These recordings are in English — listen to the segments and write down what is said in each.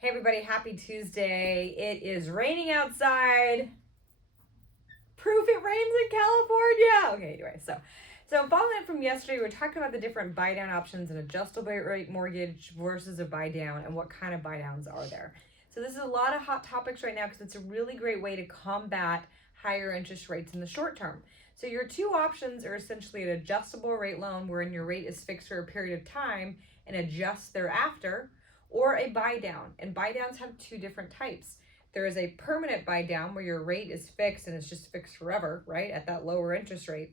Hey everybody, happy Tuesday. It is raining outside. Proof it rains in California. Okay, anyway, so following it from yesterday, we were talking about the different buy down options, an adjustable rate mortgage versus a buy down, and what kind of buy downs are there. So this is a lot of hot topics right now because it's a really great way to combat higher interest rates in the short term. So your two options are essentially an adjustable rate loan wherein your rate is fixed for a period of time and adjusts thereafter, or a buy down. And buy downs have two different types. There is a permanent buy down where your rate is fixed and it's just fixed forever, right, at that lower interest rate.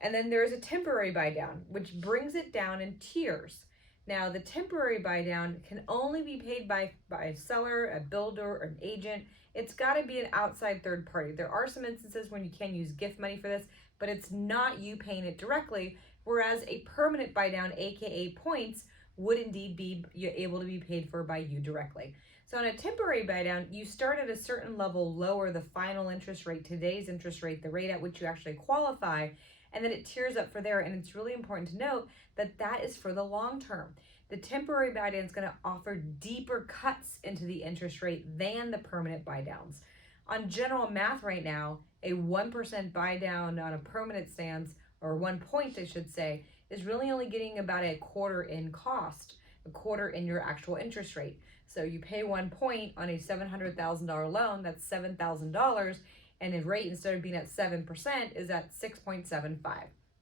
And then there's a temporary buy down, which brings it down in tiers. Now, the temporary buy down can only be paid by a seller, a builder, or an agent. It's got to be an outside third party. There are some instances when you can use gift money for this, but it's not you paying it directly, whereas a permanent buy down, aka points, would indeed be able to be paid for by you directly. So on a temporary buy down, you start at a certain level lower the final interest rate, today's interest rate, the rate at which you actually qualify, and then it tiers up for there. And it's really important to note that that is for the long term. The temporary buy down is going to offer deeper cuts into the interest rate than the permanent buy downs. On general math right now, a 1% buy down on a permanent stance, or 1 point, I should say, is really only getting about a quarter in cost, a quarter in your actual interest rate. So you pay 1 point on a $700,000 loan, that's $7,000, and the rate, instead of being at 7%, is at 6.75.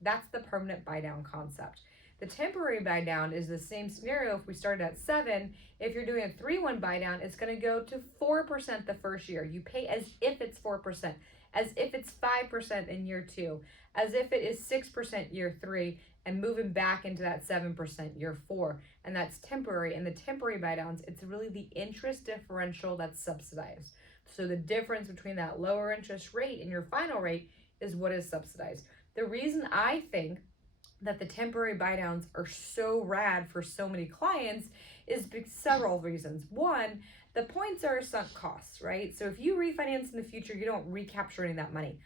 That's the permanent buy down concept. The temporary buy down is the same scenario. If we started at 7, if you're doing a 3-1 buy down, it's going to go to 4% the first year. You pay as if it's 4%, as if it's 5% in year 2, as if it is 6% year 3, and moving back into that 7% year 4. And that's temporary. And the temporary buy downs, it's really the interest differential that's subsidized. So the difference between that lower interest rate and your final rate is what is subsidized. The reason I think that the temporary buy downs are so rad for so many clients is several reasons. One, the points are sunk costs, right? So if you refinance in the future, you don't recapture any of that money.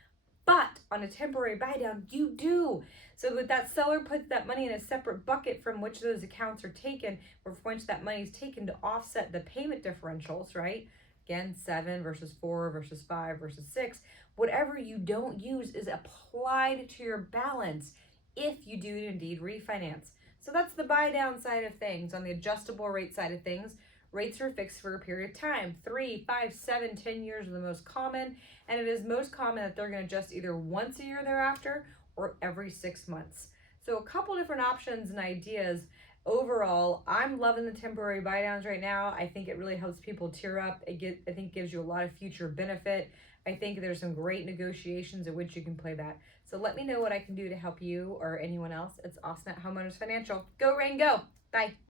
But on a temporary buy down, you do. So that seller puts that money in a separate bucket from which those accounts are taken, or from which that money is taken to offset the payment differentials, right? Again, 7 versus 4 versus 5 versus 6. Whatever you don't use is applied to your balance if you do indeed refinance. So that's the buy down side of things. On the adjustable rate side of things, rates are fixed for a period of time. 3, 5, 7, 10 years are the most common, and it is most common that they're going to adjust either once a year thereafter or every 6 months. So a couple different options and ideas. Overall, I'm loving the temporary buy downs right now. I think it really helps people tier up. I think gives you a lot of future benefit. I think there's some great negotiations at which you can play that. So let me know what I can do to help you or anyone else. It's Austin at Homeowners Financial. Go Rain, go. Bye.